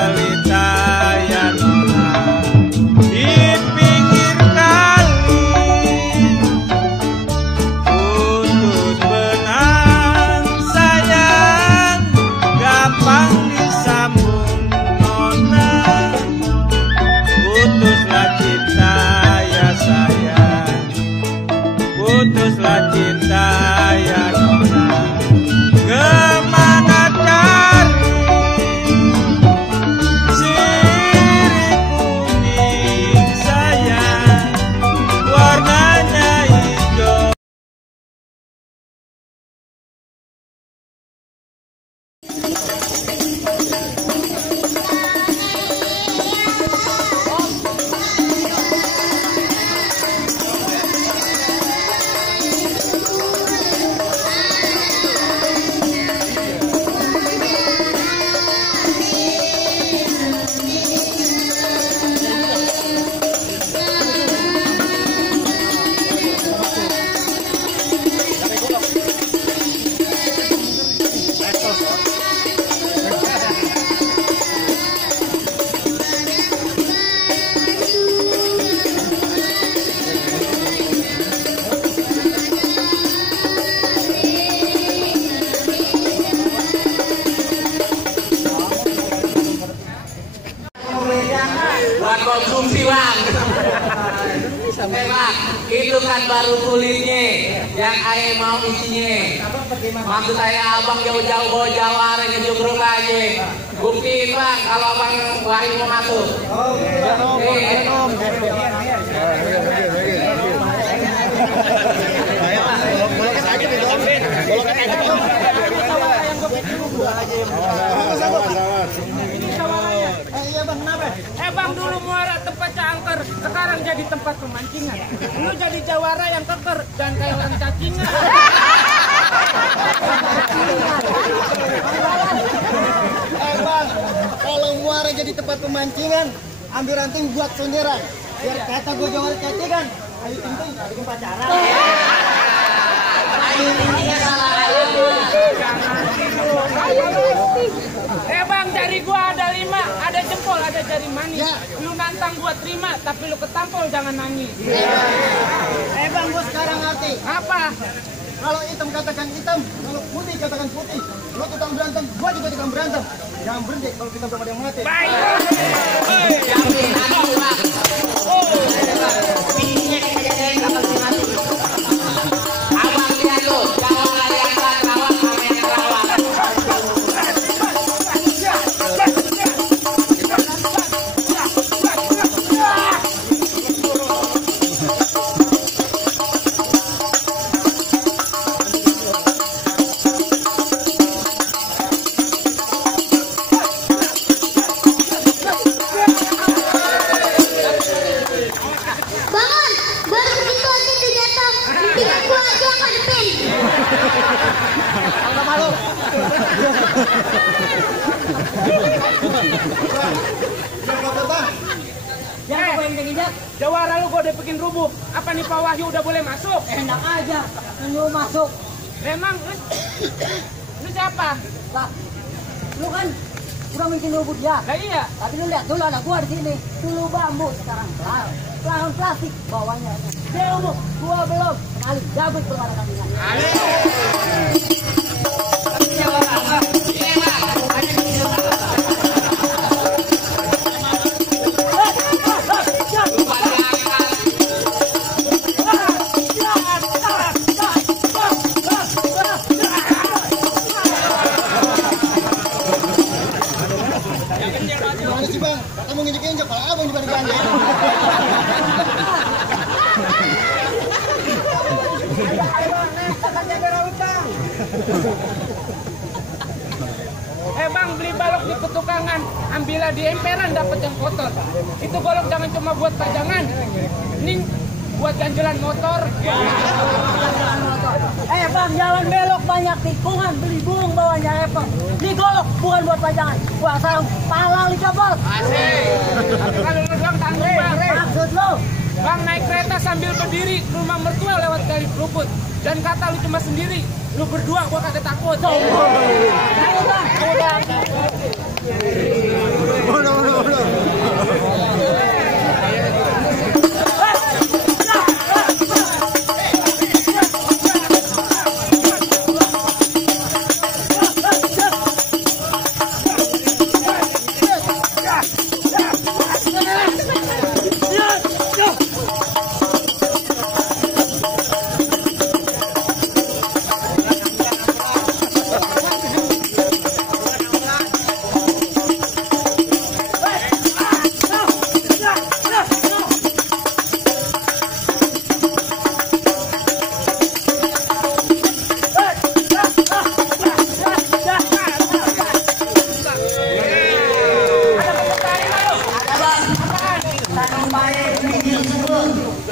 pelita ya nona di pinggir kali, putus benang sayang gampang disambung nona, putuslah cinta ya sayang, putuslah cinta ya nona. Kemana cari sirih kuning sayang, warnanya hijau. Buat konsumsi bang. Memang itu kan baru kulitnya, yang ayah mau isinya. Maksud saya abang jauh-jauh bawa jawara ngejugruk aja. Buktiin bang kalau abang Wahyu mau masuk. Bang, dulu muara tempat angker, sekarang jadi tempat pemancingan. Lu jadi jawara yang keker dan kayak orang cacingan. Bang, kalau muara jadi tempat pemancingan, ambil ranting buat sonderan. Biar kata gue jawara cacingan. Ayo ting-ting, bikin pacaran. Ayo tingginya salah ayo. Bang, jari gua ada 5, ada jempol, ada jari manis. Lu nantang gua terima, tapi lu ketampol jangan nangis. Bang, gue sekarang ngerti. Apa? Kalau hitam katakan hitam, kalau putih katakan putih. Lo tukang berantem, gua juga tukang berantem. Jangan berhenti kalau kita belum ada yang mati. Baik. Yakin aku bang. Ininya kita jagain kapal si mati. Abang lihat tuh, jawara yang terawat sama yang terawat. Bangun, baru begitu aja dia jatuh. Bikin gua aja yang ngadepin. Enggak malu. Ya, apa yang diinjak? Jawara lu gua udah bikin rubuh. Apa nih Pak Wahyu udah boleh masuk? Enak aja, lu masuk. Memang lu siapa? Lah, lu kan udah bikin rubuh dia. Lah iya. Tapi lu lihat dulu anak gua di sini. Dulu bambu, sekarang pelan plastik bawahnya. Dia umum, gua belum. Kali gabut keluar kambingan. Gimana sih bang? Kata mau nginjek-injek, kalau abang juga diganjek. Bang, beli balok di petukangan, ambillah di emperan dapat yang kotor. Itu golok jangan cuma buat pajangan, ini buat ganjelan motor. Bang, jalan belok banyak tikungan, beli burung bawahnya Apple. Ini golok bukan buat pajangan. Gua sarung pala li jabol. Kalau lu doang tanggung bang. Maksud lu? Bang naik kereta sambil berdiri, rumah mertua lewat dari Keruput. Dan kata lu cuma sendiri, lu berdua gua kagak takut. Ayo bang, udah.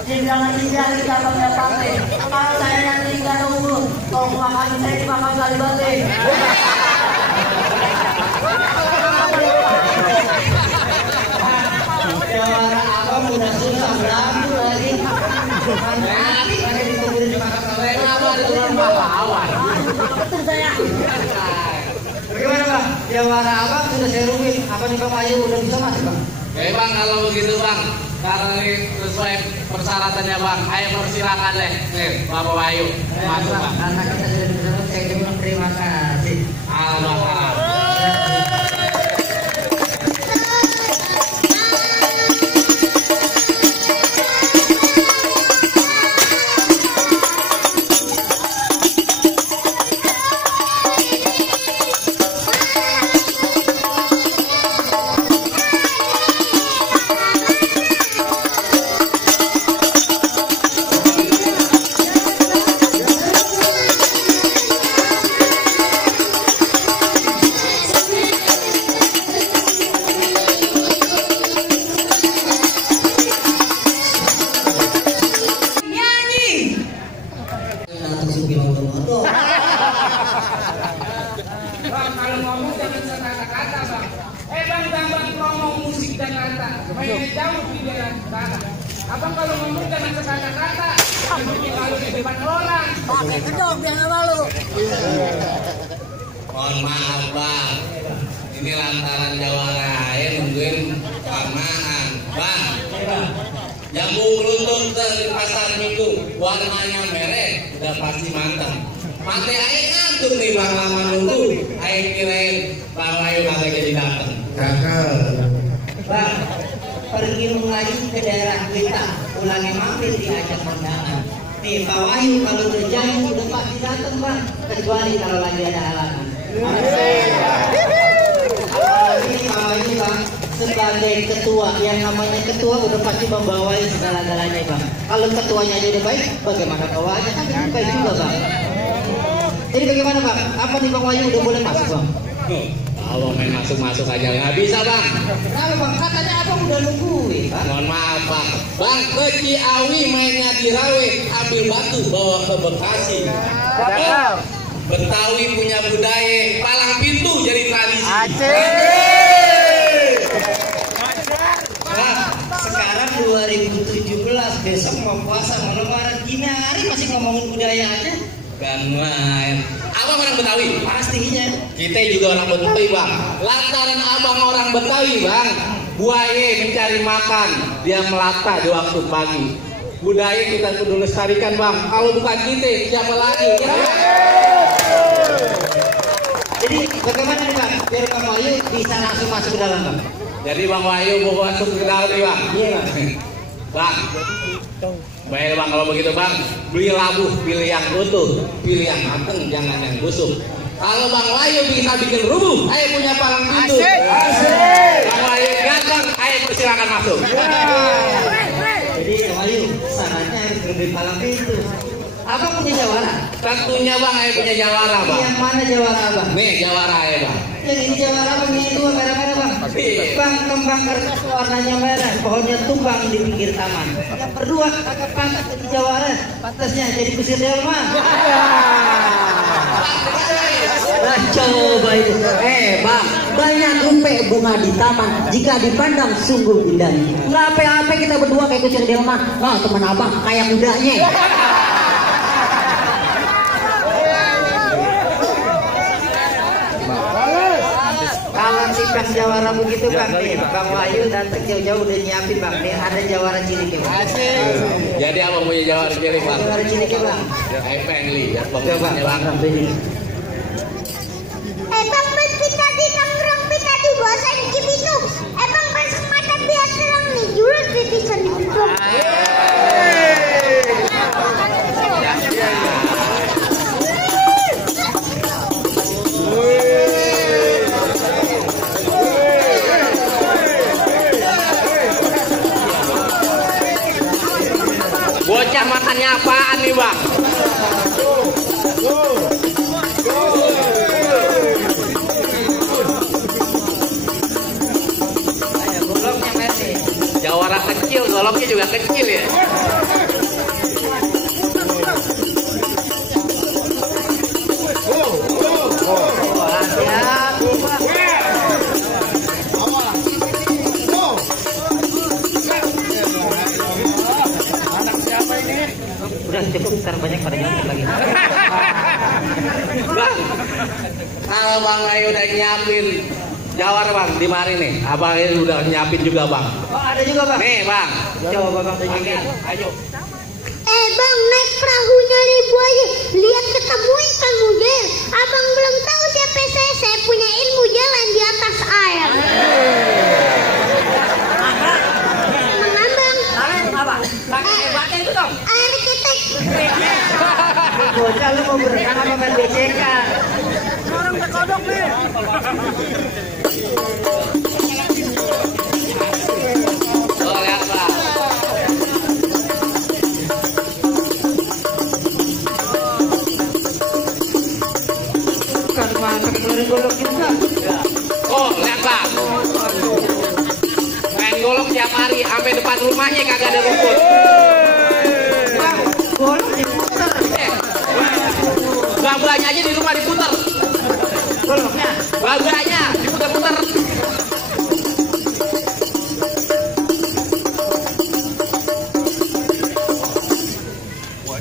Dibilang tinggal di kabangnya partai. Kalau saya yang tinggal nunggu, kalau makan saya dimakan kali balik. Jawara abang udah susah berantem lagi. Nanti ada ditunggu di makan kalian. Kenapa turun pahlawan? Betul saya. Bagaimana bang? Jawara abang sudah saya rumit. Apa nih Bang Ayu udah bisa masuk bang? Oke bang, kalau begitu bang, karena ini sesuai persyaratannya bang, ayo persilakan deh, nih Bapak Wahyu, masuk bang. Karena kita sudah bisa, saya bilang terima kasih. Alhamdulillah. Bang, kalau ngomong jangan sekata-kata bang. Bang, jangan ngomong musik dan kata. Mainnya jauh di dalam kata. Abang kalau ngomong jangan sekata-kata. Jangan bikin malu di depan orang. Pakai kedok biar nggak malu. Mohon maaf bang, ini lantaran Jawara ya nungguin kelamaan. Bang, jambu beruntung dari pasar minggu, warnanya merah, udah pasti mantap. Mati air ngantuk nih bang, lama nunggu. Air kirain Bang Wahyu kagak jadi datang. Bang, pergi lagi ke daerah kita, pulangnya mampir diajak kondangan. Nih Pak Wahyu kalau udah janji udah pasti datang bang, kecuali kalau lagi ada halangan. Apalagi Pak Wahyu bang, sebagai ketua, yang namanya ketua udah pasti membawai segala-galanya bang. Kalau ketuanya aja udah baik, bagaimana bawahnya kan lebih baik juga bang. Jadi bagaimana bang? Apa nih Bang Wahyu udah boleh masuk bang? Abang main masuk-masuk aja nggak bisa bang. Kenapa bang? Katanya abang udah nungguin bang. Mohon maaf bang. Bang ke Ciawi mainnya di Rawe, ambil batu bawa ke Bekasi. Betawi punya budaya, palang pintu jadi tradisi. Bang, sekarang 2017, besok mau puasa, mau lebaran, gini hari masih ngomongin budaya aja. Kan main. Abang orang Betawi? Pastinya. Kita juga orang Betawi bang. Lantaran abang orang Betawi bang, buaya mencari makan, dia melata di waktu pagi. Budaya kita kudu lestarikan bang. Kalau bukan kita, siapa lagi? Ya? Jadi bagaimana nih bang? Biar Bang Wahyu bisa langsung masuk ke dalam bang. Jadi Bang Wahyu mau masuk ke dalam nih bang. Iya bang. Bang, baik bang kalau begitu bang, beli labu, pilih yang utuh, pilih yang mateng, jangan yang busuk. Kalau Bang Wahyu bisa bikin rubuh, ayo punya palang pintu. Bang Wahyu ganteng, ayo persilakan masuk. Jadi Bang Wahyu, sarannya harus berbeli palang pintu. Abang punya jawara? Tentunya bang, ayo punya jawara bang. Yang mana jawara abang? Nih jawara ya bang. Yang ini jawara abang, yang itu merah-merah bang. Bang, kembang kertas warnanya merah, pohonnya tumbang di pinggir taman. Yang berdua kagak pantas jadi jawara, pantasnya jadi kusir delman. Nah, coba itu. Bang, banyak umpe bunga di taman. Jika dipandang sungguh indah. Nggak apa-apa kita berdua kayak kusir delman. Nah, teman abang kayak kudanya. Kalau tipang jawara begitu bang, nih Bang Wahyu datang jauh-jauh udah nyiapin bang. Nih ada jawara cilik ya bang. Jadi abang punya jawara cilik bang. Jawara cilik ya bang. Ayo pengli, ya Coba bang. bang, ini. Bang, pas kita di nongkrong kita di bosan Cibinu. Bang, pas mata biar terang nih, jual titisan di pintu. Bocah makannya apaan nih bang? Goloknya merah. Jawara kecil, goloknya juga kecil ya. ntar banyak pada nyopet lagi. Bang, kalau Bang Ayu udah nyiapin jawar Bang di mari nih. Abang ini udah nyiapin juga Bang. Oh ada juga Bang. Nih Bang. Coba Bang tunjukin. Ayo. Bang, naik perahunya Ribu aja. Lihat ketemu ikan mujel. Abang belum tahu siapa saya punya ilmu jalan di atas air. Mengambang. Apa? Hebatnya itu dong. Arsitek. Bocah lu mau berenang apa main BCK? Orang terkodok nih. Oh, lihat Bang. Bukan mantap keluarin golok juga. Oh, lihat Bang. Main golok tiap hari sampai depan rumahnya kagak ada rumput. Bang, golok diputar. Babanya aja di rumah diputar. Goloknya. Babanya diputar-putar.